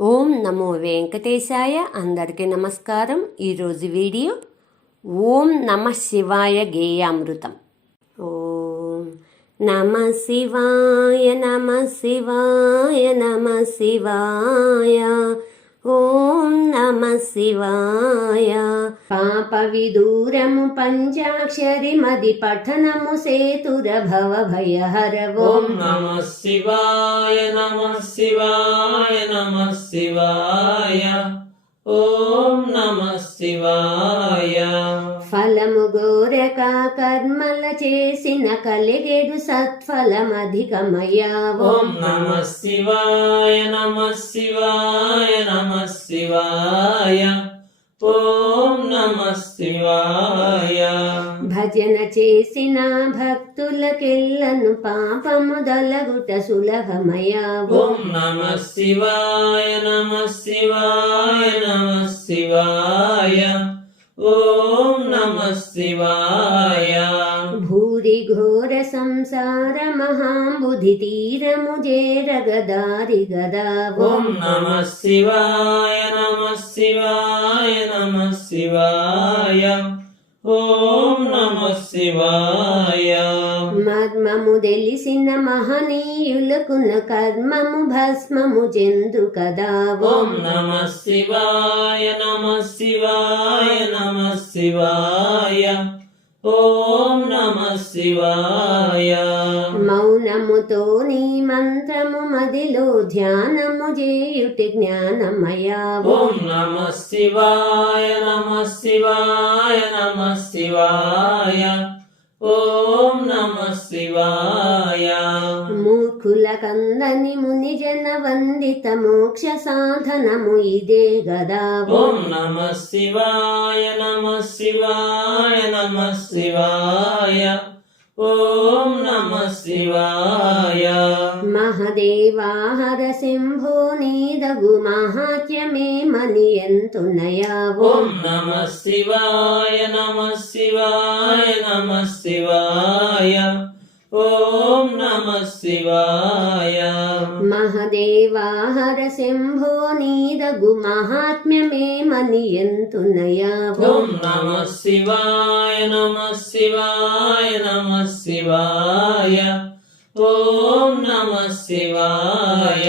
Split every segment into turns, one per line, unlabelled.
ఓం నమో వెంకటేశాయ. అందరికీ నమస్కారం. ఈరోజు వీడియో ఓం నమ శివాయ గేయామృతం. ఓం నమ శివాయ నమ శివాయ నమ శివాయ. ఓం నమ శివాయ. పాప విదూరము పంచాక్షరి మది పఠనము సేతుర భవ భయహర
ఓం
ఓం
నమ శివాయ నమ శివాయ నమ శివాయ. ఓం నమ శివాయ.
ఫలము గోరక కర్మల చేసిన కలిగేడు సత్ఫలమధికమయ్యా
ఓం నమ శివాయ నమ శివాయ నమ శివాయ. ఓం నమ శివాయ.
భజన చేసిన భక్తులకెల్లను పాపము దొలగుట సులభమయ్యా
ఓం నమ శివాయ నమ శివాయ నమ శివాయ. ఓం నమ శివాయ
భూరి ఘోర సంసార మహాబుధి తీరము జేరగదారి గదా
ఓం నమ శివాయ
మర్మము తెలిసిన మహనీయులకున కర్మము భస్మము చెందు కదా
ఓం నమ శివాయ నమ శివాయ నమ శివాయ. ఓం నమ శివాయ.
మౌనముతో నీ మంత్రము మదిలో ధ్యానము చేయుటి జ్ఞానమయా
ఓం నమ శివాయ నమ శివాయ నమ శివాయ. ఓం నమ శివాయ.
మూర్ఖుల కందని ముని జన వందిత మోక్ష సాధనము ఇదే గదా.
ఓం నమ శివాయ నమ శివాయ నమ శివాయ. ఓం నమ శివాయ.
మహదేవాహర శంభో నీదగు మహాత్యమే మని ఎంతున్నయా
ఓం నమ శివాయ నమ శివాయ నమ శివాయ. ఓం నమ శివాయ.
మహదేవాహర శంభో నీదగు మహాత్మ్యమే మని ఎంతున్నయా
ఓం నమ శివాయ నమ శివాయ నమ శివాయ. ఓం నమ శివాయ.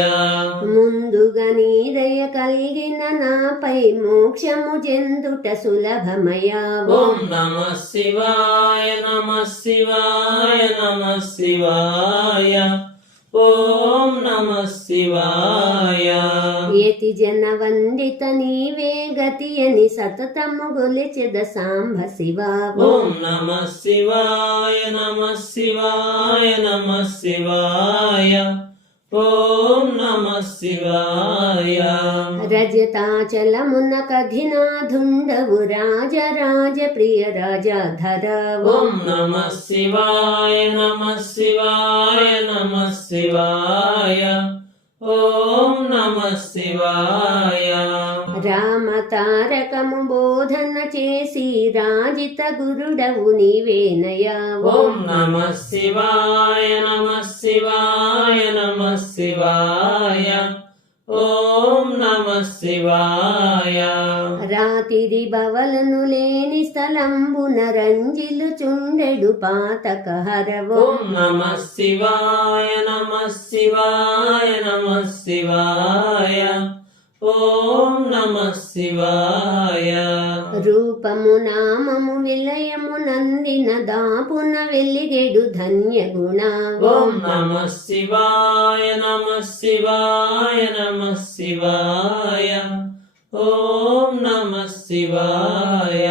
ముందుగా నీదయ కలిగిన నాపై మోక్షము చెందుట సులభమయా
ఓం నమ శివాయ నమ శివాయ నమ శివాయ. ఓం నమ శివాయ.
యతి జన వందిత నీవే గతి అని సతతము గొలిచెద సాంబ శివా
ఓం నమ శివాయ నమ శివాయ నమ శివాయ. ఓం నమ శివాయ.
రజతాచలమున కధినాధుండవు రాజరాజ ప్రియ రాజాధర.
ఓం నమ శివాయ నమ శివాయ నమ శివాయ. ఓం నమ శివాయ.
రామ తారకము బోధన చేసి రాజిత గురుడవు నీవేనయా
ఓం నమ శివాయ నమ శివాయ నమ శివాయ. ఓం నమ శివాయ.
రాతిరి బవలను లేని స్థలంబున రంజిలు చుండెడు పాతక హరవో.
ఓం నమ శివాయ నమ శివాయ నమ శివాయ. ఓం నమ శివాయ.
రూపము నామము విలయము నందిన దాపున వెలిగెడు ధన్య గుణ.
ఓం నమ శివాయ నమ శివాయ నమ శివాయ. ఓం నమ శివాయ.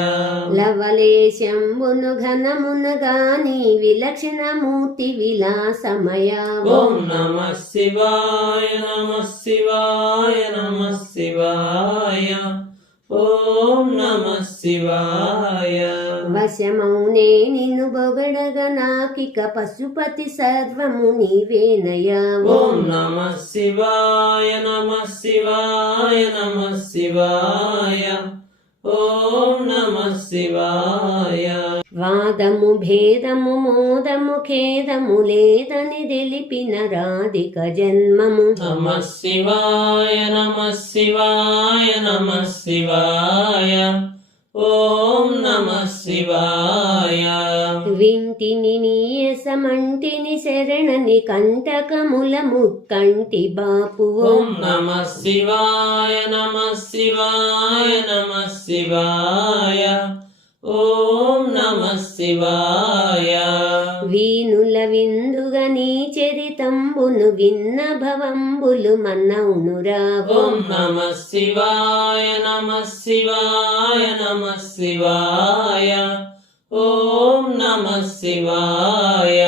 లవలేశంబును ఘనమున గాని విలక్షణ మూర్తి విలాసమయా.
ఓం నమ శివాయ నమ శివాయ నమ శివాయ. ఓం నమ శివాయ.
వశమౌనే నిన్ను బొగడగ నాకిక పశుపతి సర్వము నీవేనయా.
ఓం నమ శివాయ నమ శివాయ నమ శివాయ. ఓం నమ శివాయ.
వాదము భేదము మోదము ఖేదము లేదని తెలిపిన రాధిక జన్మము.
నమ శివాయ నమ శివాయ నమ శివాయ. ఓం నమ శివాయ.
వింటిని నీయసమంటిని శరణని కంటకముల ముక్కంటి బాపు.
ఓం నమ శివాయ నమ శివాయ నమ శివాయ. ఓం నమ శివాయ.
వీనుల విందుగా నీ చరితంబును విన్న భవంబులు మన్నౌనురావు
ఓం నమ శివాయ నమ శివాయ నమ శివాయ. ఓం నమ శివాయ.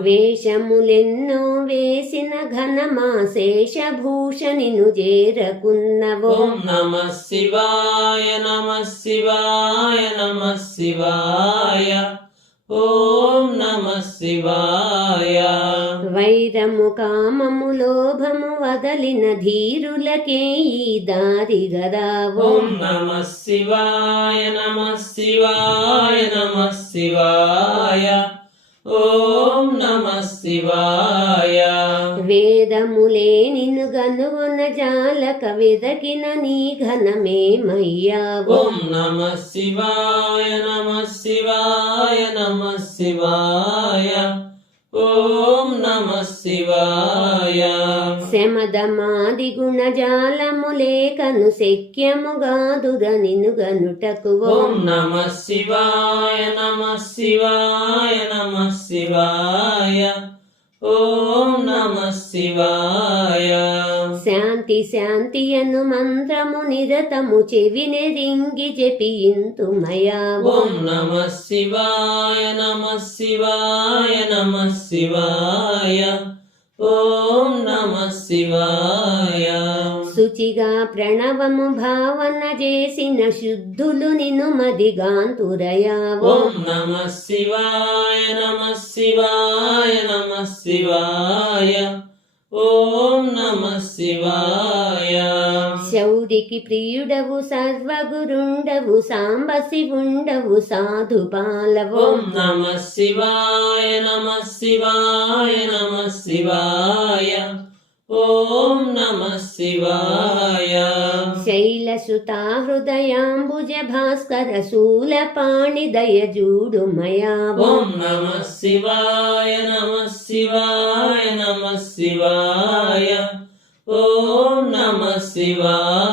వేషములెన్నో వేసిన ఘనమా శేషభూషణిను చేరకున్నవో.
నమ శివాయ నమ శివాయ నమ శివాయ. ఓం శివాయ.
వైరము కామము లోభము వదలిన ధీరులకే ఈ దారి గదావో.
ఓం నమ శివాయ నమ శివాయ నమ శివాయ. ఓం నమ శివాయ.
వేదములే నిన్ను గనువన జాలక వెదకిన నీ ఘనమేమయ్యావో
ఓం. నమ శివాయ నమ శివాయ నమ శివాయ. ఓం నమ శివాయ.
శమదమాది గుణజాలములేకను శక్యముగాదుర నిను గనుటకు
ఓం నమ శివాయ నమ శివాయ నమ శివాయ. శివాయ.
శాంతి శాంతి అను మంత్రము నిరతము చెవినెరింగి జపింతుమయా
ఓం నమ శివాయ నమ శివాయ నమ శివాయ. ఓం నమ శివాయ.
శుచిగా ప్రణవము భావన చేసిన శుద్ధులు నిను మదిగాంతురయావో
ఓం నమ శివాయ నమ శివాయ నమ శివాయ.
శౌరికి ప్రియుడవు సర్వగురుండవు సాంబ శివుండవు సాధుపాలవో
ఓం నమ శివాయ నమ శివాయ నమ శివాయ. ఓం నమ శివాయ.
శైలసుతా హృదయాంబుజ భాస్కర శూలపాణి దయజూడు మయావో
ఓం నమ శివాయ నమ శివాయ నమ శివాయ. ఓం నమ శివాయ.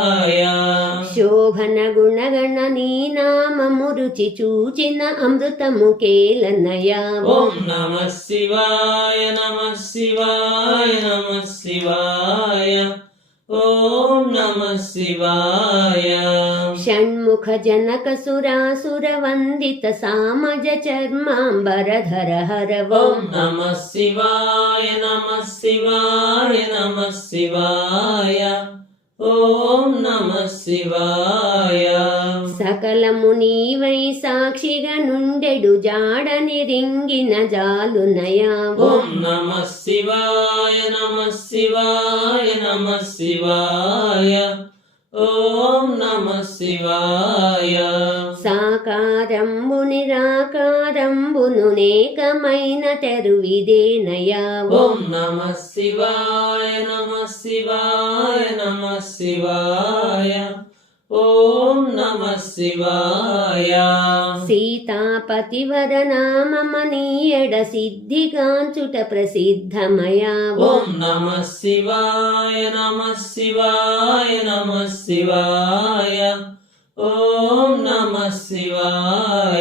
శోభన గుణగణ నీ నామము రుచి చూచిన అమృతము కేలనయావో
ఓం నమ శివాయ నమ శివాయ నమ శివాయ. ఓం నమ శివాయ.
షణ్ముఖ జనక సురాసుర వందిత సామజ చర్మాంబరధర హరవో
ఓం నమ శివాయ నమ శివాయ నమ శివాయ. ఓం నమ శివాయ.
సకలము నీవై సాక్షిగా నుండెడు జాడని రింగిన జాలు నయావో
ఓం నమ శివాయ నమ శివాయ నమ శివాయ. ఓం నమ శివాయ.
సాకారంబు నిరాకారంబును నేకమైన తెరువిదే నయావో
ఓం నమ శివాయ నమ శివాయ నమ శివాయ. ఓం నమ శివాయ.
సీతాపతివర నామమనీయడ సిద్ధిగాంచుట ప్రసిద్ధమయావో
ఓం నమ శివాయ నమ శివాయ నమ శివాయ. ఓం నమ శివాయ.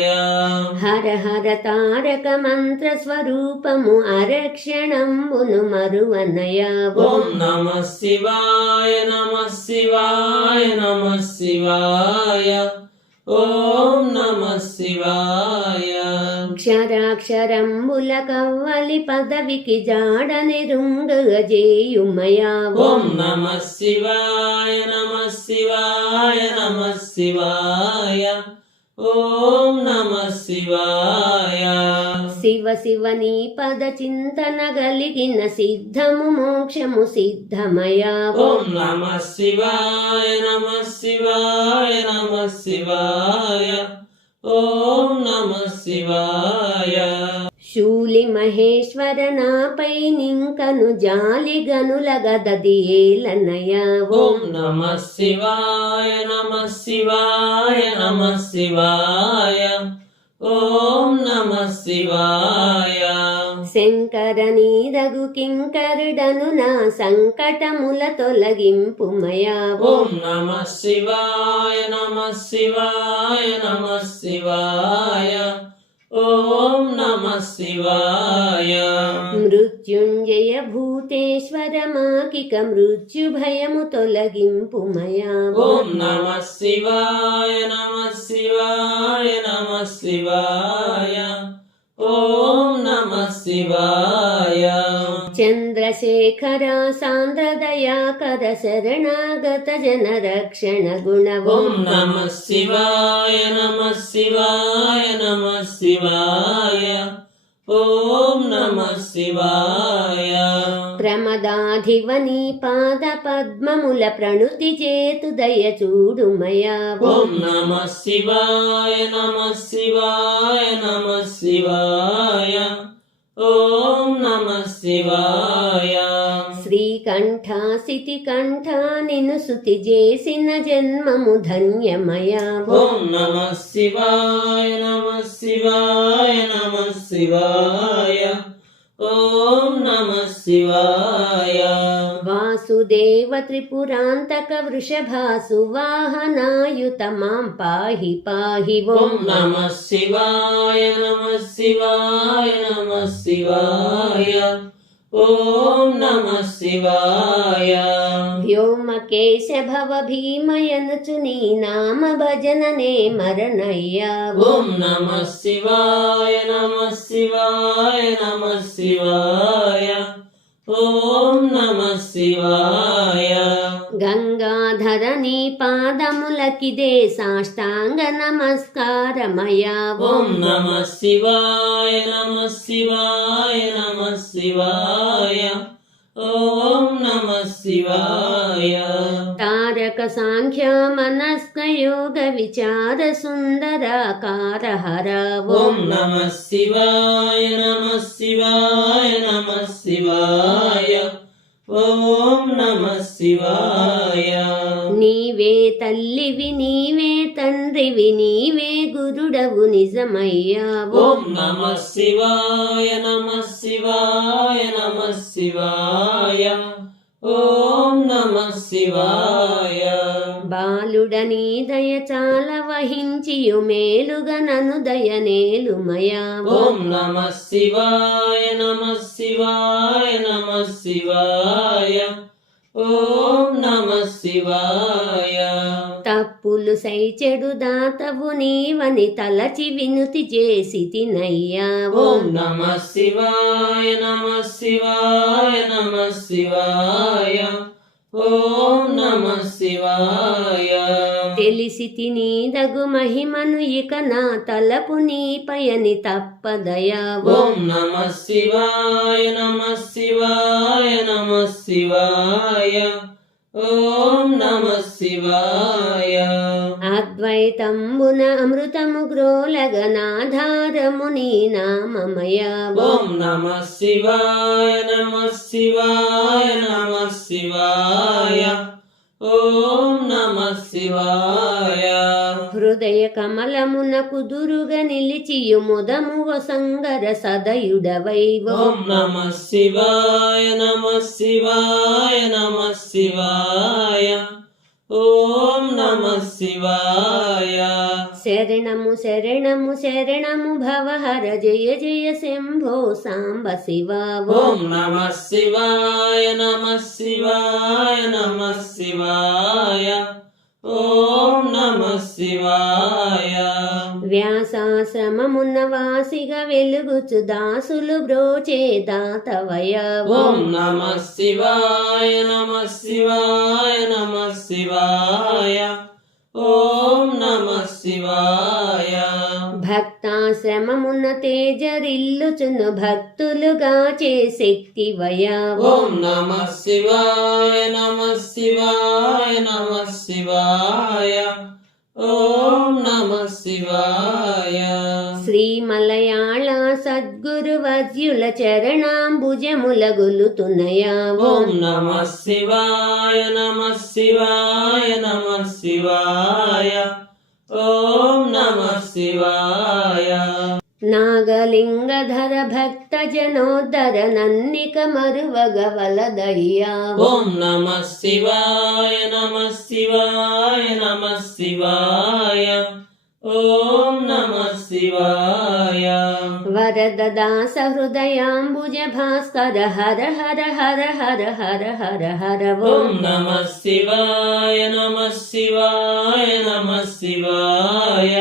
హర తారక మంత్ర స్వరూపము అరక్షణంబును మరువనయావో.
ఓం నమ శివాయ నమ శివాయ నమ శివాయ. ఓం నమ శివాయ.
క్షరాక్షరంబుల కవ్వలి పదవికి జాడని రుంగజేయుమయావో
ఓం నమ శివాయ నమ శివాయ నమ శివాయ. ఓం నమ శివాయ.
శివ శివ నీ పద చింతన గలిగిన సిద్ధము మోక్షము సిద్ధమయావో.
ఓం నమ శివాయ నమ శివాయ నమ శివాయ. ఓం నమ శివాయ.
శూలి మహేశ్వర నాపై నింకను జాలి గనుల గదది ఏలనయ
ఓం నమ శివాయ నమ శివాయ నమ శివాయ. ఓం నమ శివాయ.
శంకర నీరగు కింకరుడను నా సంకటముల తొలగింపుమయా
ఓం
ఓం
నమ శివాయ నమ శివాయ నమ శివాయ. ఓం నమ శివాయ.
మృత్యుంజయ భూతేశ్వర మాకిక మృత్యు భయము తొలగింపుమయా
ఓం నమ శివాయ నమ శివాయ నమ శివాయ. ఓం
చంద్రశేఖర సాంద్ర దయాకర శరణాగత జన రక్షణ గుణ
ఓం నమ శివాయ నమ శివాయ నమ శివాయ. ఓం నమ శివాయ.
ప్రమదాధివని పాద పద్మముల ప్రణుతి చేతు దయ చూడుమయా
ఓం నమ శివాయ నమ శివాయ నమ శివాయ. ఓం నమ శివాయ.
శ్రీకంఠాసితి కంఠ నిను సుతి చేసిన జన్మము ధన్యమయా.
ఓం నమ శివాయ నమ శివాయ నమ శివాయ. ఓం నమ శివాయ.
వాసుదేవ త్రిపురాంతక వృషభాసు వాహనాయుత మాం పాహి పాహి
ఓం
ఓం
నమ శివాయ నమ శివాయ నమ శివాయ ఓం నమ శివాయ
వ్యోమకేశ భవ భీమయనుచు నీ నామ భజననే మరణయ్యా
ఓం నమ ఓం నమ శివాయ.
గంగాధర నీ పాదములకిదే సాష్టాంగ నమస్కారమయా.
ఓం నమ శివాయ నమ శివాయ నమ శివాయ. ఓం నమ శివాయ.
తారక సాంఖ్య మనస్క యోగ విచార సుందరాకార హర
ఓం నమ శివాయ నమ శివాయ నమ శివాయ ఓం నమ శివాయ
నీవే తల్లివి నీవే తండ్రివి నీవే గురుడవు నిజమయ్యా
ఓం నమ శివాయ నమ శివాయ నమ శివాయ ఓం నమ శివాయ
బాలుడని దయ చాల వహించియు మేలుగా నను దయనేలుమయా
ఓం నమ శివాయ నమ శివాయ నమ శివాయ. ఓం నమ శివాయ.
తప్పులు సైచెడు దాతవు నీవని తలచి వినుతి చేసి తినయ్యా.
ఓం నమ శివాయ నమ శివాయ నమ శివాయ. ఓం నమ శివాయ.
తెలిసి తిని దగు మహిమను ఇక నా తలపు నీపయని తప్పదయా.
ఓం నమ శివాయ నమ శివాయ నమ శివాయ. ఓం నమ శివాయ.
అద్వైతంబున అమృతము గ్రోలగనాధారము నీ నామమయా.
ఓం నమ శివాయ నమ శివాయ నమ శివాయ. ఓం నమ శివాయ.
హృదయ కమలమున కుదురుగా నిలిచియు ముదము వసంగర సదయుడవై
ఓం నమ శివాయ నమ శివాయ నమ శివాయ. ఓం నమ శివాయ.
శరణము శరణము శరణము భవహర. జయ జయ శంభో సాంబ శివ
ఓం నమ శివాయ నమ శివాయ నమ శివాయ. ఓం నమ శివాయ.
వ్యాసాశ్రమమున వాసిగా వెలుగుచు దాసులు బ్రోచే దాతవయ
ఓం నమ శివాయ నమ శివాయ నమ శివాయ. ఓం నమ శివాయ.
భక్తాశ్రమమున తేజరిల్లుచును భక్తులుగా చే శక్తివయ
ఓం నమ శివాయ నమ శివాయ నమ శివాయ. ఓం నమ శివాయ.
శ్రీ మలయాళ సద్గురు వర్యుల చరణాంబుజముల గులుతున్నయా
ఓం నమ శివాయ నమ శివాయ నమ శివాయ. ఓం నమ శివాయ.
నాగలింగధర భక్త జనోద్ధర నన్నిక మరువగవలదయ్యా
ఓం నమ శివాయ నమ శివాయ నమ శివాయ. ఓం నమ శివాయ.
వరద దాస హృదయాంబుజ భాస్కర హర హర హర హర హర హర హర
ఓం
ఓం
నమ శివాయ నమ శివాయ నమ శివాయ.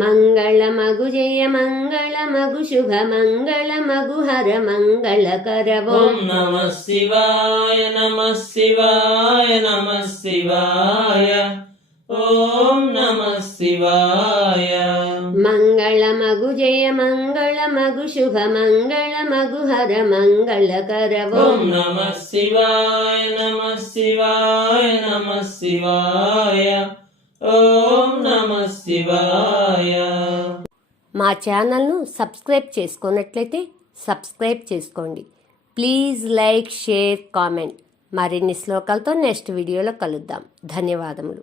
ఓం నమ శివాయ
మంగళమగు జయ మంగళమగు శుభ మంగళమగు హర మంగళకర
ఓం
ఓం
నమ శివాయ నమ శివాయ నమ శివాయ. ఓం నమ శివాయ.
మంగళమగు జయ మంగళమగు శుభ మంగళమగు హర మంగళకర
ఓం ఓం నమ శివాయ.
మా ఛానల్ను సబ్స్క్రైబ్ చేసుకున్నట్లయితే సబ్స్క్రైబ్ చేసుకోండి. Please like share comment. మరిన్ని శ్లోకాలతో నెక్స్ట్ వీడియోలో కలుద్దాం. ధన్యవాదములు.